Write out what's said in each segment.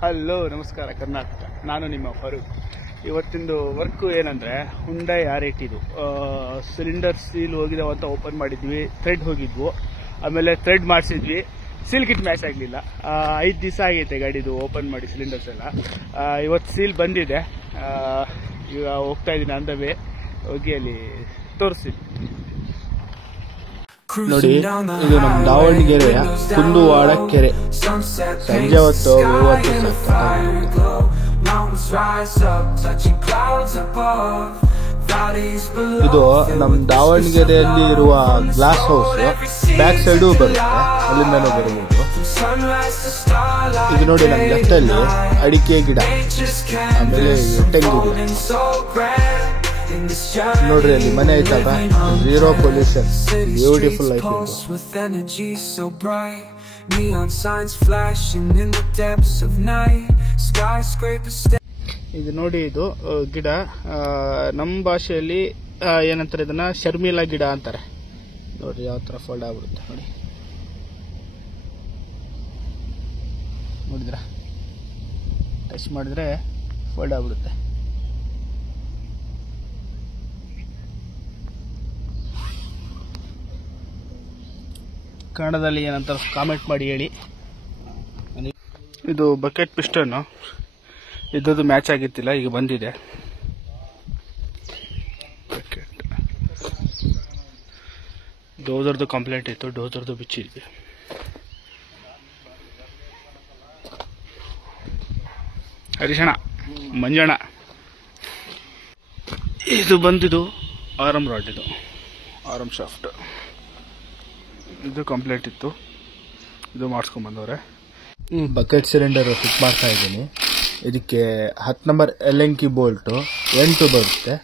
Hello ನಮಸ್ಕಾರ ಕರ್ನಾಟಕ, ನಾನು ನಿಮ್ಮ ಫರೂಕ್. ಇವತ್ತಿಂದು ವರ್ಕು ಏನಂದರೆ ಹುಂಡೈ R80 ಸಿಲಿಂಡರ್ ಸೀಲ್ ಹೋಗಿದಾವ ಅಂತ ಓಪನ್ ಮಾಡಿದ್ವಿ. ಥ್ರೆಡ್ ಹೋಗಿದ್ವು, ಆಮೇಲೆ ಥ್ರೆಡ್ ಮಾಡಿಸಿದ್ವಿ. ಸೀಲ್ ಕಿಟ್ ಮ್ಯಾಚ್ ಆಗಲಿಲ್ಲ. 5 ದಿವಸ ಆಗೈತೆ ಗಾಡಿದು ಓಪನ್ ಮಾಡಿ ಸಿಲಿಂಡರ್ಸ್ ಎಲ್ಲ. ಇವತ್ತು ಸೀಲ್ ಬಂದಿದೆ. ಈಗ ಹೋಗ್ತಾ ಇದ್ದೀನಿ, ಆನ್ ದ ವೇ. ಹೋಗಿ ಅಲ್ಲಿ ತೋರಿಸ್ತೀನಿ ನೋಡಿ. ಇದು ನಮ್ಮ ದಾವಣಗೆರೆಯ ಕುಂದುವಾಡ ಕೆರೆ. ಸಂಜೆ ಹೊತ್ತು ಇದು ನಮ್ಮ ದಾವಣಗೆರೆಯಲ್ಲಿ ಇರುವ ಗ್ಲಾಸ್ ಹೌಸ್ ಬ್ಯಾಕ್ ಸೈಡು ಬರುತ್ತೆ, ಅಲ್ಲಿಂದನೂ ಬರಬಹುದು. ಇದು ನೋಡಿ, ನಮ್ಮ ಲೆಫ್ಟ್ ಅಲ್ಲಿ ಅಡಿಕೆ ಗಿಡ, ಆಮೇಲೆ ತೆಂಗು ಗಿಡ ನೋಡ್ರಿ. ಅಲ್ಲಿ ಮನೆ ಐತಲ್ಲ, ಝೀರೋ ಪೊಲ್ಯೂಷನ್, ಬ್ಯೂಟಿಫುಲ್ ಲೈಫ್. ಇದು ನೋಡಿ, ಇದು ಗಿಡ ನಮ್ಮ ಭಾಷೆಯಲ್ಲಿ ಏನಂತಾರೆ ಇದನ್ನ, ಶರ್ಮಿಲಾ ಗಿಡ ಅಂತಾರೆ. ನೋಡ್ರಿ ಯಾವ ತರ ಫೋಲ್ಡ್ ಆಗ್ಬಿಡುತ್ತೆ ನೋಡಿ. ನೋಡಿದ್ರ, ಟಚ್ ಮಾಡಿದ್ರೆ ಫೋಲ್ಡ್ ಆಗ್ಬಿಡುತ್ತೆ. ಕನ್ನಡದಲ್ಲಿ ಏನಂತ ಕಾಮೆಂಟ್ ಮಾಡಿ ಹೇಳಿ. ಇದು ಬಕೆಟ್ ಪಿಸ್ಟನ್ನು, ಇದ್ದದ್ದು ಮ್ಯಾಚ್ ಆಗಿತ್ತಿಲ್ಲ, ಈಗ ಬಂದಿದೆ. ಬಕೆಟ್ ಡೋಸರ್ದು ಕಂಪ್ಲೇಂಟ್ ಇತ್ತು, ಡೋಸರ್ದು ಬಿಚ್ಚಿದ್ವಿ. ಹರಿಶಣ, ಮಂಜಣ್ಣ. ಇದು ಬಂದಿದ್ದು ಆರಂ ರಾಡ್, ಇದು ಆರಂ ಶಾಫ್ಟ್. ಇದು ಕಂಪ್ಲೇಂಟ್ ಇತ್ತು, ಇದು ಮಾಡಿಸ್ಕೊಂಡ್ ಬಂದವ್ರೆ. ಬಕೆಟ್ ಸಿಲಿಂಡರ್ ಫಿಟ್ ಮಾಡ್ತಾ ಇದ್ದೀನಿ. ಇದಕ್ಕೆ 10 ನಂಬರ್ ಎಲೆಂಕಿ ಬೋಲ್ಟು 8 ಬರುತ್ತೆ.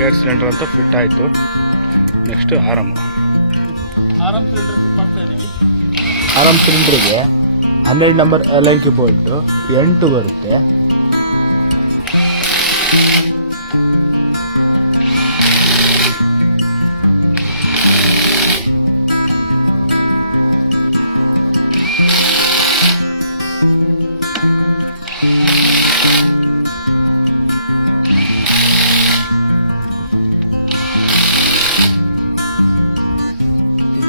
ಬಕೆಟ್ ಸಿಲಿಂಡರ್ ಅಂತ ಫಿಟ್ ಆಯಿತು. ನೆಕ್ಸ್ಟ್ ಆರಂ ಸಿಲಿಂಡರ್ ಫಿಟ್ ಮಾಡ್ತಾ ಇದ್ದೀವಿ. ಆರಂ ಸಿಲಿಂಡರ್ಗೆ 12 ನಂಬರ್ ಎಲೆಂಕಿ ಬೋಲ್ಟು 8 ಬರುತ್ತೆ.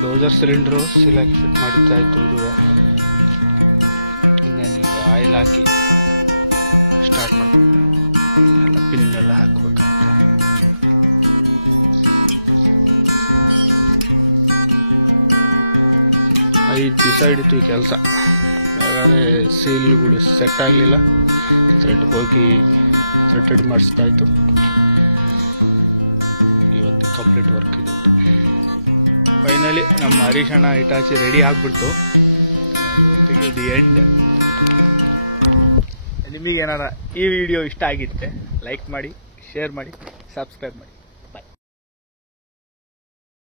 ಡೋಸರ್ ಸಿಲಿಂಡರು ಸೀಲ್ ಹಾಕಿ ಫಿಟ್ ಮಾಡಿದ್ದಾಯಿತು. ಇದು ಇನ್ನೇನು ಆಯಿಲ್ ಹಾಕಿ ಸ್ಟಾರ್ಟ್ ಮಾಡ್ಬೇಕು. ಎಲ್ಲ ಪಿನ್ ಎಲ್ಲ ಹಾಕ್ಬೇಕು. 5 ದಿವಸ ಹಿಡಿತು ಈ ಕೆಲಸ. ಹಾಗಾದರೆ ಸೀಲ್ಗಳು ಸೆಟ್ ಆಗಲಿಲ್ಲ. ಥ್ರೆಡ್ ಹೋಗಿ ಥ್ರೆಡ್ ಮಾಡಿಸ್ತಾ ಇತ್ತು. ಇವತ್ತು ಕಂಪ್ಲೀಟ್ ವರ್ಕ್ ಇದೆ. ಫೈನಲಿ ನಮ್ಮ ಹರೀಶಣ್ಣ ಇಟಾಚಿ ರೆಡಿ ಆಗ್ಬಿಡ್ತು. ಇವತ್ತಿಗೆ ಇದು ಎಂಡ್. ನಿಮಗೇನಾರ ಈ ವಿಡಿಯೋ ಇಷ್ಟ ಆಗಿತ್ತೆ ಲೈಕ್ ಮಾಡಿ, ಶೇರ್ ಮಾಡಿ, ಸಬ್ಸ್ಕ್ರೈಬ್ ಮಾಡಿ.